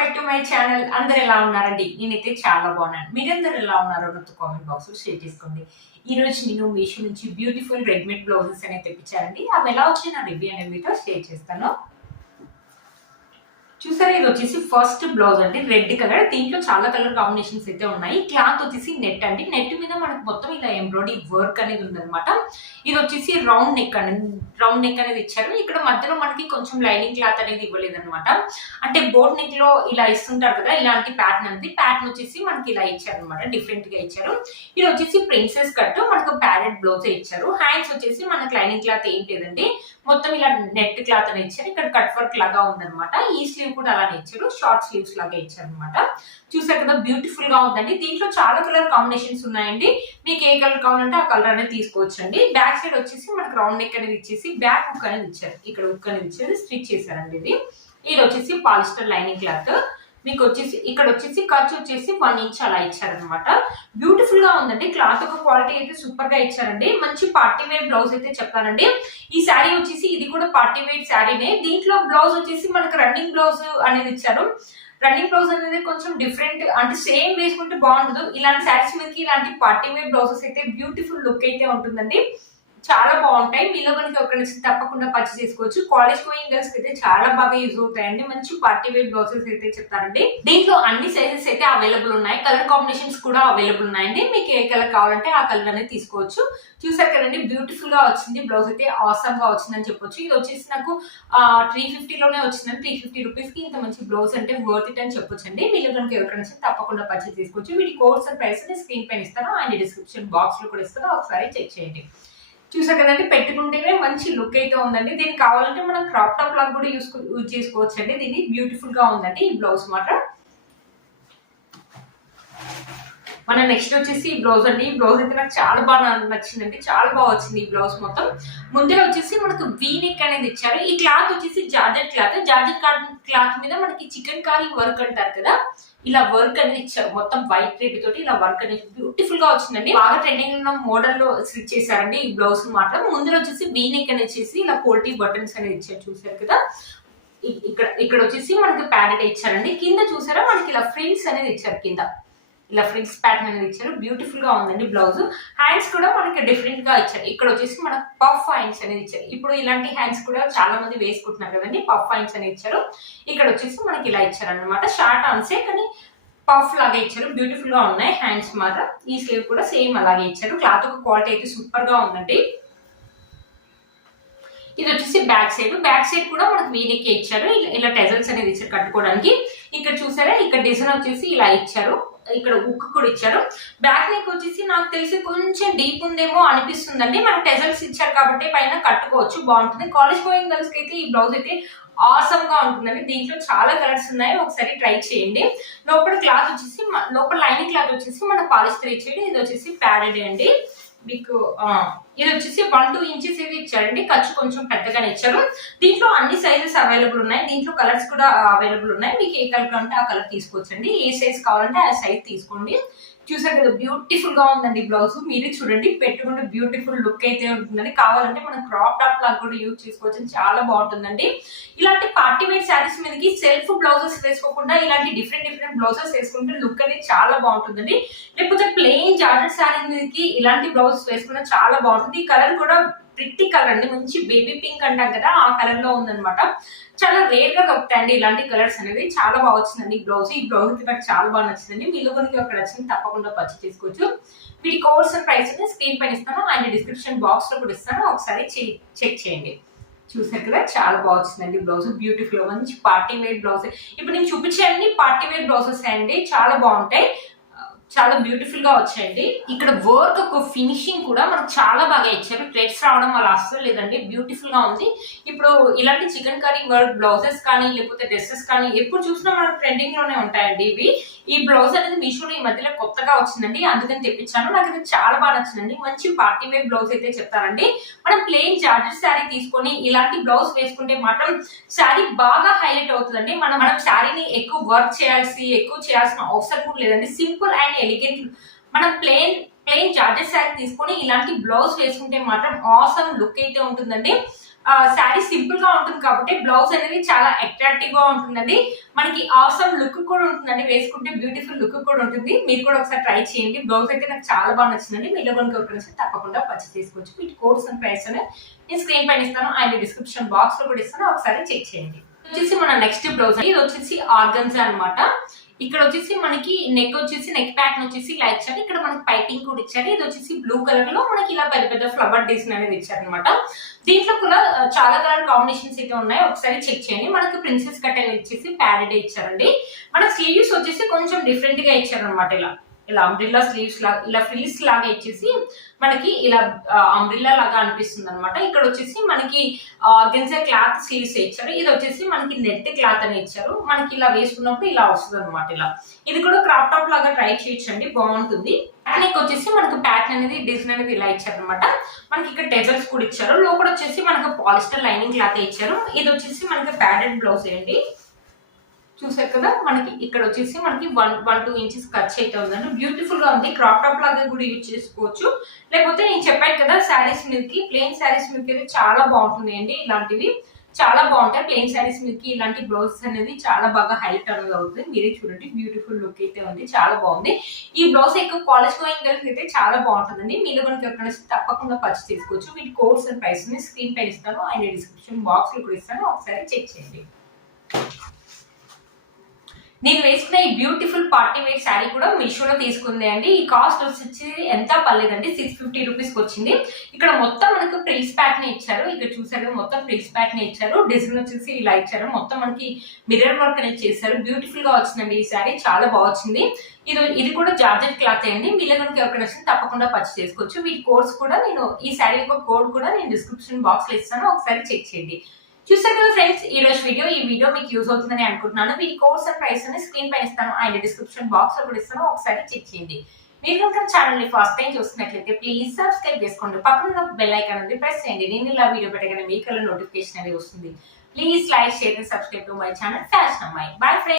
Back to my channel. అందరు ఎలా ఉన్నారండి? నేనైతే చాలా బాగున్నాను. మీరందరూ ఎలా ఉన్నారో నాతో కామెంట్ బాక్స్ లో షేర్ చేసుకోండి. ఈ రోజు నేను మీషో నుంచి బ్యూటిఫుల్ రెడీమేడ్ బ్లౌజెస్ అనేది తెప్పించారండి. అవి ఎలా వచ్చి నా రివ్యూ అనేది మీతో షేర్ చేస్తాను. చూసారా, ఇది వచ్చేసి ఫస్ట్ బ్లౌజ్ అండి, రెడ్ కలర్. దీంట్లో చాలా కలర్ కాంబినేషన్స్ అయితే ఉన్నాయి. క్లాత్ వచ్చేసి నెట్ అండి. నెట్ మీద మనకు మొత్తం ఇలా ఎంబ్రాయిడరీ వర్క్ అనేది ఉందన్నమాట. ఇది వచ్చేసి రౌండ్ నెక్ అనేది ఇచ్చారు. ఇక్కడ మధ్యలో మనకి కొంచెం లైనింగ్ క్లాత్ అనేది ఇవ్వలేదన్నమాట. అంటే బోట్ నెక్ లో ఇలా ఇస్తుంటారు కదా, ఇలాంటి ప్యాటర్న్ వచ్చేసి మనకి ఇలా ఇచ్చారు అనమాట. డిఫరెంట్ గా ఇచ్చారు. ఇది వచ్చేసి ప్రిన్సెస్ కట్, మనకు ప్యారెట్ బ్లౌజ్ ఇచ్చారు. హ్యాండ్స్ వచ్చేసి మనకి లైనింగ్ క్లాత్ ఏం లేదండి, మొత్తం ఇలా నెట్ క్లాత్ అని ఇచ్చారు. ఇక్కడ కట్ వర్క్ లాగా ఉందన్నమాట. ఈ స్లీవ్ కూడా అలానే ఇచ్చారు, షార్ట్ స్లీవ్స్ లాగా ఇచ్చారు అనమాట. చూసారు కదా, బ్యూటిఫుల్ గా ఉందండి. దీంట్లో చాలా కలర్ కాంబినేషన్స్ ఉన్నాయండి. మీకు ఏ కలర్ కావాలంటే ఆ కలర్ అనేది తీసుకోవచ్చండి. బ్యాక్ సైడ్ వచ్చేసి మనకు రౌండ్ నెక్ అనేది ఇచ్చేసి బ్యాక్ హుక్ అనేది ఇచ్చారు. ఇక్కడ హుక్ అనేది ఇచ్చారు, స్టిచ్ చేశారండి. ఇది వచ్చేసి పాలిస్టర్ లైనింగ్ క్లాత్. మీకు వచ్చేసి ఇక్కడ వచ్చేసి ఖర్చు వచ్చేసి 1 ఇంచ్ అలా ఇచ్చారనమాట. బ్యూటిఫుల్ గా ఉందండి. క్లాత్ ఒక క్వాలిటీ అయితే సూపర్ గా ఇచ్చారండి. మంచి పార్టీ వేర్ బ్లౌజ్ అయితే చెప్తానండి. ఈ శారీ వచ్చేసి ఇది కూడా పార్టీ వేర్ శారీనే. దీంట్లో బ్లౌజ్ వచ్చేసి మనకు రన్నింగ్ బ్లౌజ్ అనేది ఇచ్చారు. రన్నింగ్ బ్లౌజ్ అనేది కొంచెం డిఫరెంట్, అంటే సేమ్ వేసుకుంటే బాగుండదు. ఇలాంటి శారీస్ మీదకి ఇలాంటి పార్టీ వేర్ బ్లౌజెస్ అయితే బ్యూటిఫుల్ లుక్ అయితే ఉంటుందండి. చాలా బాగుంటాయి. మీలో కనుక ఒక నుంచి తప్పకుండా పర్చేస్ చేసుకోవచ్చు. కాలేజ్ గోయింగ్ గర్ల్స్ అయితే చాలా బాగా యూజ్ అవుతాయండి. మంచి పార్టీ వేర్ బ్లౌజెస్ అయితే చెప్తారండి. దీంట్లో అన్ని సైజెస్ అయితే అవైలబుల్ ఉన్నాయి. కలర్ కాంబినేషన్స్ కూడా అవైలబుల్ ఉన్నాయండి. మీకు ఏ కలర్ కావాలంటే ఆ కలర్ అనేది తీసుకోవచ్చు. చూసారు కదండి, బ్యూటిఫుల్ గా వచ్చింది. బ్లౌజ్ అయితే ఆసమ్ గా వచ్చిందని చెప్పొచ్చు. ఇది వచ్చేసి నాకు 350 లోనే వచ్చిందండి. 350 రూపీస్ కి ఇంత మంచి బ్లౌజ్ అంటే వర్త్ ఇట్ అని చెప్పొచ్చు అండి. మీలో కనుక ఎవరికైనా తప్పకుండా పర్చేస్ చేసుకోవచ్చు. వీటి కోర్స్ ప్రైస్ స్క్రీన్ పైన ఇస్తాను అండ్ డిస్క్రిప్షన్ బాక్స్ లో కూడా ఇస్తాను, ఒకసారి చెక్ చేయండి. చూసారు కదండి, పెట్టుకుంటేనే మంచి లుక్ అయితే ఉందండి. దీనికి కావాలంటే మనం క్రాప్ టాప్ లాగా కూడా యూజ్ చేసుకోవచ్చు అండి. దీన్ని బ్యూటిఫుల్ గా ఉందండి ఈ బ్లౌజ్ మాత్రం. మన నెక్స్ట్ వచ్చేసి ఈ బ్లౌజ్ అండి. ఈ బ్లౌజ్ అయితే నాకు చాలా బాగా నచ్చిందండి. చాలా బాగా వచ్చింది ఈ బ్లౌజ్ మొత్తం. ముందే వచ్చేసి మనకు వీ నెక్ అనేది ఇచ్చారు. ఈ క్లాత్ వచ్చేసి జార్జెట్ క్లాత్ మీద మనకి చికెన్ కారీ వర్క్ అంటారు కదా, ఇలా వర్క్ అనేది ఇచ్చారు. మొత్తం వైట్ రేట్ తోటి ఇలా వర్క్ అనేది బ్యూటిఫుల్ గా వచ్చిందండి. బాగా ట్రెండింగ్ ఉన్న మోడల్ లో స్టిచ్ చేశారండి ఈ బ్లౌజ్ మాత్రం. ముందు వచ్చేసి వీ నెక్ అనేది వచ్చేసి ఇలా పోల్టీ బటన్స్ అనేది ఇచ్చారు. చూసారు కదా, ఇక్కడ వచ్చేసి మనకి ప్యారెట్ ఇచ్చారండి. కింద చూసారా, మనకి ఇలా ఫ్రిల్స్ అనేది ఇచ్చారు. కింద ఇలా ఫ్రిల్స్ ప్యాటర్న్ అనేది ఇచ్చారు. బ్యూటిఫుల్ గా ఉందండి బ్లౌజ్. హ్యాండ్స్ కూడా మనకి డిఫరెంట్ గా ఇచ్చారు. ఇక్కడ వచ్చేసి మనకు పఫ్ హ్యాండ్స్ అనేది ఇచ్చారు. ఇప్పుడు ఇలాంటి హ్యాండ్స్ కూడా చాలా మంది వేసుకుంటున్నారు కదండి, పఫ్ హ్యాండ్స్ అనేది ఇచ్చారు. ఇక్కడ వచ్చేసి మనకి ఇలా ఇచ్చారు అనమాట. షార్ట్ ఆన్సే కానీ పఫ్ లాగా ఇచ్చారు. బ్యూటిఫుల్ గా ఉన్నాయి హ్యాండ్స్ మాత్రం. ఈ స్లీవ్ కూడా సేమ్ అలాగే ఇచ్చారు. క్లాత్ ఒక క్వాలిటీ అయితే సూపర్ గా ఉందండి. ఇది వచ్చేసి బ్యాక్ సైడ్ కూడా మనకు వీనెక్ ఇచ్చారు. ఇలా టెజల్స్ అనేది ఇచ్చారు కట్టుకోవడానికి. ఇక్కడ చూసారా, ఇక్కడ డిజైన్ వచ్చేసి ఇలా ఇచ్చారు. ఇక్కడ ఉక్ కూడా ఇచ్చారు. బ్యాక్ నెక్ వచ్చేసి నాకు తెలిసి కొంచెం డీప్ ఉందేమో అనిపిస్తుందండి. మనకు టెజల్స్ ఇచ్చారు కాబట్టి పైన కట్టుకోవచ్చు, బాగుంటుంది. కాలేజ్ గోయింగ్ గర్ల్స్ కి అయితే ఈ బ్లౌజ్ అయితే ఆసమ్ గా ఉంటుందండి. దీంట్లో చాలా కలర్స్ ఉన్నాయి, ఒకసారి ట్రై చేయండి. లోపల క్లాత్ వచ్చేసి లోపల లైనింగ్ క్లాత్ వచ్చేసి మన పాలిస్టర్ ఇచ్చేది. ఇది వచ్చేసి ప్యాడెడ్ అండి. మీకు ఇది వచ్చేసి 1-2 ఇంచెస్ ఇది ఇచ్చారండి. ఖర్చు కొంచెం పెద్దగానే ఇచ్చారు. దీంట్లో అన్ని సైజెస్ అవైలబుల్ ఉన్నాయి. దీంట్లో కలర్స్ కూడా అవైలబుల్ ఉన్నాయి. మీకు ఏ కలర్ అంటే ఆ కలర్ తీసుకోవచ్చండి. ఏ సైజ్ కావాలంటే ఆ సైజ్ తీసుకోండి. చూసారు కదా, బ్యూటిఫుల్ గా ఉందండి బ్లౌజ్. మీరే చూడండి, పెట్టుకుంటే బ్యూటిఫుల్ లుక్ అయితే ఉంటుందండి. కావాలంటే మనం క్రాప్ టాప్ లాగా కూడా యూజ్ చేసుకోవచ్చు, చాలా బాగుంటుందండి. ఇలాంటి పార్టీ వేర్ శారీస్ మీదకి సెల్ఫ్ బ్లౌజెస్ వేసుకోకుండా ఇలాంటి డిఫరెంట్ బ్లౌజెస్ వేసుకుంటే లుక్ అనేది చాలా బాగుంటుందండి. లేకపోతే ప్లెయిన్ జార్జెట్ శారీ మీదకి ఇలాంటి బ్లౌజెస్ వేసుకుంటే చాలా బాగుంటుంది. ఈ కలర్ కూడా ప్రిట్టి కలర్ అండి, మంచి బేబీ పింక్ అంటాం కదా, ఆ కలర్ లో ఉందన్నమాట. చాలా రేర్ గా దొరుకుతాయండి ఇలాంటి కలర్స్ అనేది. చాలా బాగా వచ్చిందండి ఈ బ్లౌజ్. ఈ బ్లౌజ్ నాకు చాలా బాగా నచ్చిందండి. మీలో కనుక ఒక నచ్చింది తప్పకుండా పర్చేస్ చేసుకోవచ్చు. వీటి కోర్స్ ప్రైస్ స్క్రీన్ పైన ఇస్తాను అండ్ డిస్క్రిప్షన్ బాక్స్ లో కూడా ఇస్తాను, ఒకసారి చెక్ చేయండి. చూసారు కదా, చాలా బాగా వచ్చిందండి బ్లౌజ్. బ్యూటిఫుల్ మంచి పార్టీ వేర్ బ్లౌజ్. ఇప్పుడు నేను చూపించేయండి పార్టీ వేర్ బ్లౌజెస్ అండి, చాలా బాగుంటాయి, చాలా బ్యూటిఫుల్ గా వచ్చాయండి. ఇక్కడ వర్క్ ఒక ఫినిషింగ్ కూడా మనకు చాలా బాగా ఇచ్చారు. థ్రెడ్స్ రావడం అలా అస్సలు లేదండి, బ్యూటిఫుల్ గా ఉంది. ఇప్పుడు ఇలాంటి చికెన్ కర్రీ వర్క్ బ్లౌజెస్ కానీ లేకపోతే డ్రెస్సెస్ కానీ ఎప్పుడు చూసినా మనకు ట్రెండింగ్ లోనే ఉంటాయండి ఇవి. ఈ బ్లౌజ్ అనేది మీషోలో ఈ మధ్యలో కొత్తగా వచ్చిందండి, అందుకని తెప్పించాను. నాకు ఇది చాలా బాగా నచ్చిందండి. మంచి పార్టీ వేర్ బ్లౌజ్ అయితే చెప్తారండి. మనం ప్లెయిన్ జార్జెట్ శారీ తీసుకొని ఇలాంటి బ్లౌజ్ వేసుకుంటే మాత్రం శారీ బాగా హైలైట్ అవుతుందండి. మనం శారీని ఎక్కువ వర్క్ చేయాల్సిన అవసరం కూడా లేదండి. Simple and elegant. మనం ప్లెయిన్ జార్జెట్ శారీ తీసుకొని ఇలాంటి బ్లౌజ్ వేసుకుంటే మాత్రం ఆసమ్ లుక్ అయితే ఉంటుందండి. శారీ సింపుల్ గా ఉంటుంది కాబట్టి బ్లౌజ్ అనేది చాలా అట్రాక్టివ్ గా ఉంటుందండి. మనకి ఆసమ్ లుక్ కూడా ఉంటుందండి, వేసుకుంటే బ్యూటిఫుల్ లుక్ కూడా ఉంటుంది. మీరు కూడా ఒకసారి ట్రై చేయండి. బ్లౌజ్ అయితే నాకు చాలా బాగా నచ్చిందండి. మీలో కనుక తప్పకుండా పర్చేస్ చేసుకోవచ్చు. వీటి కోర్స్ అండ్ ప్రైస్ అని నేను స్క్రీన్ పైన ఇస్తాను అండ్ డిస్క్రిప్షన్ బాక్స్ లో కూడా ఇస్తాను, ఒకసారి చెక్ చేయండి. వచ్చేసి మన నెక్స్ట్ బ్లౌజ్ ఇది వచ్చేసి ఆర్గన్జా అన్నమాట. ఇక్కడ వచ్చేసి మనకి నెక్ వచ్చేసి నెక్ ప్యాటర్న్ వచ్చేసి ఇలా ఇచ్చారు. ఇక్కడ మనకి పైపింగ్ కూడా ఇచ్చారు. ఇది వచ్చేసి బ్లూ కలర్ లో మనకి ఇలా పెద్ద పెద్ద ఫ్లవర్ డిజైన్ అనేది ఇచ్చారు అనమాట. దీంట్లో కూడా చాలా కలర్ కాంబినేషన్స్ అయితే ఉన్నాయి, ఒకసారి చెక్ చేయండి. మనకి ప్రిన్సెస్ కట్ వచ్చేసి ప్యాడెడ్ ఇచ్చారండి. మన స్లీవ్స్ వచ్చేసి కొంచెం డిఫరెంట్ గా ఇచ్చారు అనమాట. ఇలా అంబ్రిల్లా స్లీవ్స్ లాగా ఇలా ఫ్రిల్స్ లాగా ఇచ్చేసి మనకి ఇలా అంబ్రిల్లా లాగా అనిపిస్తుంది అనమాట. ఇక్కడ వచ్చేసి మనకి ఆర్గెన్జా క్లాత్ స్లీవ్స్ ఇచ్చారు. ఇది వచ్చేసి మనకి నెట్ క్లాత్ అని ఇచ్చారు. మనకి ఇలా వేసుకున్నప్పుడు ఇలా వస్తుంది అనమాట. ఇది కూడా క్రాప్ టాప్ లాగా ట్రై చేయొచ్చండి, బాగుంటుంది. నెక్ వచ్చేసి మనకి ప్యాటర్న్ అనేది డిజైన్ అనేది ఇలా ఇచ్చారు అనమాట. మనకి ఇక్కడ టెజల్స్ కూడా ఇచ్చారు. లోపల వచ్చేసి మనకి పాలిస్టర్ లైనింగ్ క్లాత్ ఇచ్చారు. ఇది వచ్చేసి మనకి ప్యాడెడ్ బ్లౌజ్ అండి. చూసారు కదా, మనకి ఇక్కడ వచ్చేసి మనకి 1-2 ఇంచెస్ ఖర్చు అయితే ఉందండి. బ్యూటిఫుల్ గా ఉంది. క్రాప్ టాప్ లాగా కూడా యూజ్ చేసుకోవచ్చు. లేకపోతే నేను చెప్పాను కదా, శారీస్ మీదకి ప్లెయిన్ శారీస్ మీదకి అయితే చాలా బాగుంటుంది అండి. ఇలాంటివి చాలా బాగుంటాయి. ప్లెయిన్ శారీస్ మీదకి ఇలాంటి బ్లౌజెస్ అనేది చాలా బాగా హైలైట్ అనేది అవుతుంది. మీరే చూడండి, బ్యూటిఫుల్ లుక్ అయితే ఉంది, చాలా బాగుంది. ఈ బ్లౌజ్ ఎక్కువ కాలేజ్ గోయింగ్ గర్ల్స్ అయితే చాలా బాగుంటుందండి. మీరు కనుక ఎక్కడ తప్పకుండా పర్చేస్ చేసుకోవచ్చు. వీటి కోర్స్ అండ్ ప్రైస్ ని స్క్రీన్ పైన ఇస్తాను అండ్ డిస్క్రిప్షన్ బాక్స్ లో కూడా ఇస్తాను, ఒకసారి చెక్ చేయండి. నేను వేసుకున్న ఈ బ్యూటిఫుల్ పార్టీ వేర్ శారీ కూడా మీషోలో తీసుకుంది అండి. ఈ కాస్ట్ వచ్చి ఎంత పర్లేదండి, 650 రూపీస్కి వచ్చింది. ఇక్కడ మొత్తం మనకు ప్రిల్స్ ప్యాటర్న్ ఇచ్చారు. ఇక్కడ చూసారు, మొత్తం ప్రిల్స్ ప్యాటర్న్ ఇచ్చారు. డిజైన్ వచ్చేసి ఇలా ఇచ్చారు. మొత్తం మనకి మిర్రర్ వర్క్ అనేది చేశారు. బ్యూటిఫుల్ గా వచ్చిందండి ఈ శారీ, చాలా బాగా వచ్చింది. ఇది కూడా జార్జెట్ క్లాత్ అండి. మీలో కనుక ఎవరికైనా నచ్చితే తప్పకుండా పర్చేస్ చేసుకోవచ్చు. వీటి కోడ్స్ కూడా నేను ఈ శారీ యొక్క కోడ్ కూడా నేను డిస్క్రిప్షన్ బాక్స్ లో ఇస్తాను, ఒకసారి చెక్ చేయండి. చూసారు కదా ఫ్రెండ్స్, ఈ వీడియో మీకు యూజ్ అవుతుందని అనుకుంటున్నాను. వీటి కోర్స్ అండ్ ప్రైస్ అని స్క్రీన్ పైన ఇస్తాను అండ్ డిస్క్రిప్షన్ బాక్స్ లో కూడా ఇస్తాను, ఒకసారి చెక్ చేయండి. మీరు కనుక ఛానల్ ని ఫస్ట్ టైం చూస్తున్నట్లయితే ప్లీజ్ సబ్స్క్రైబ్ చేసుకోండి. పక్కన బెల్ ఐకాన్ ఉంది, ప్రెస్ చేయండి. నేను ఇలా వీడియో పెట్టగానే మీకు నోటిఫికేషన్ అనేది వస్తుంది. Please like, share and subscribe to my channel fashion అమ్మాయి. Bye friends.